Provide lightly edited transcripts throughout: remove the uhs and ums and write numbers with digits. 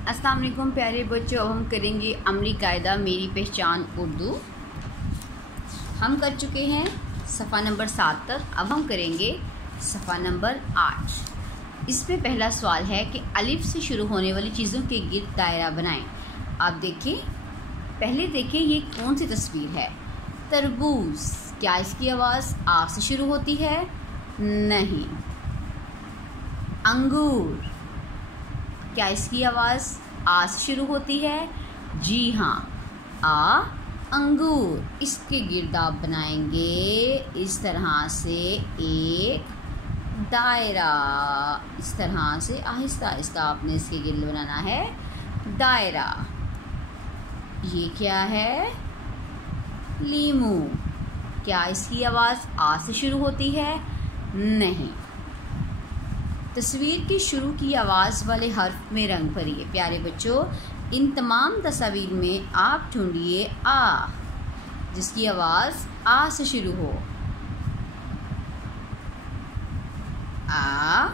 अस्सलाम वालेकुम प्यारे बच्चों। अब हम करेंगे अमली कायदा मेरी पहचान उर्दू। हम कर चुके हैं सफ़ा नंबर 7 तक। अब हम करेंगे सफ़ा नंबर 8। इसमें पहला सवाल है कि अलिफ से शुरू होने वाली चीज़ों के गिर्द दायरा बनाएं। आप देखिए, पहले देखिए ये कौन सी तस्वीर है। तरबूज, क्या इसकी आवाज़ आ से शुरू होती है? नहीं। अंगूर, क्या इसकी आवाज़ आ से शुरू होती है? जी हाँ, आ अंगूर। इसके गिर्द आप बनाएंगे इस तरह से एक दायरा। इस तरह से आहिस्ता आहिस्ता आपने इसके गिर्द बनाना है दायरा। ये क्या है? लीमू, क्या इसकी आवाज़ आ से शुरू होती है? नहीं। तस्वीर की शुरू की आवाज़ वाले हर्फ में रंग भरिए। प्यारे बच्चों, इन तमाम तस्वीर में आप ढूंढिए आ, जिसकी आवाज़ आ से शुरू हो। आ,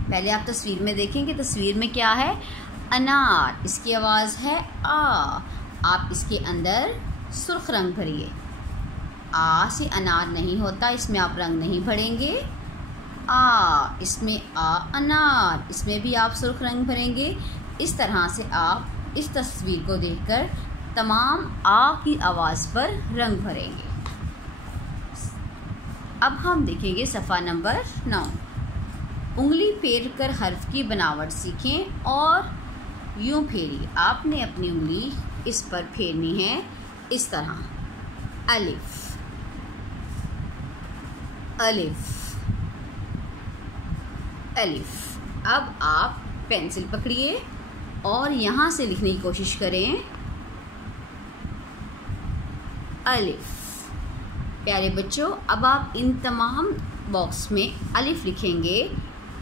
पहले आप तस्वीर में देखेंगे, तस्वीर में क्या है? अनार, इसकी आवाज़ है आ। आप इसके अंदर सुर्ख रंग भरिए। आ से अनार नहीं होता, इसमें आप रंग नहीं भरेंगे। आ, इसमें आ अनार, इसमें भी आप सुर्ख रंग भरेंगे। इस तरह से आप इस तस्वीर को देखकर तमाम आ की आवाज़ पर रंग भरेंगे। अब हम देखेंगे सफ़ा नंबर 9। उंगली फेर कर हर्फ की बनावट सीखें और यूं फेरिए। आपने अपनी उंगली इस पर फेरनी है इस तरह। अलिफ, अलिफ, अलिफ। अब आप पेंसिल पकड़िए और यहाँ से लिखने की कोशिश करें अलिफ। प्यारे बच्चों, अब आप इन तमाम बॉक्स में अलिफ लिखेंगे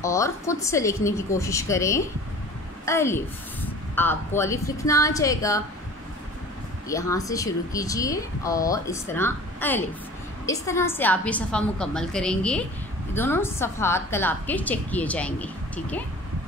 और ख़ुद से लिखने की कोशिश करें अलिफ। आपको अलिफ लिखना आ जाएगा। यहाँ से शुरू कीजिए और इस तरह अलिफ। इस तरह से आप ये सफ़ा मुकम्मल करेंगे। दोनों सफ़ात कल आपके चेक किए जाएंगे। ठीक है।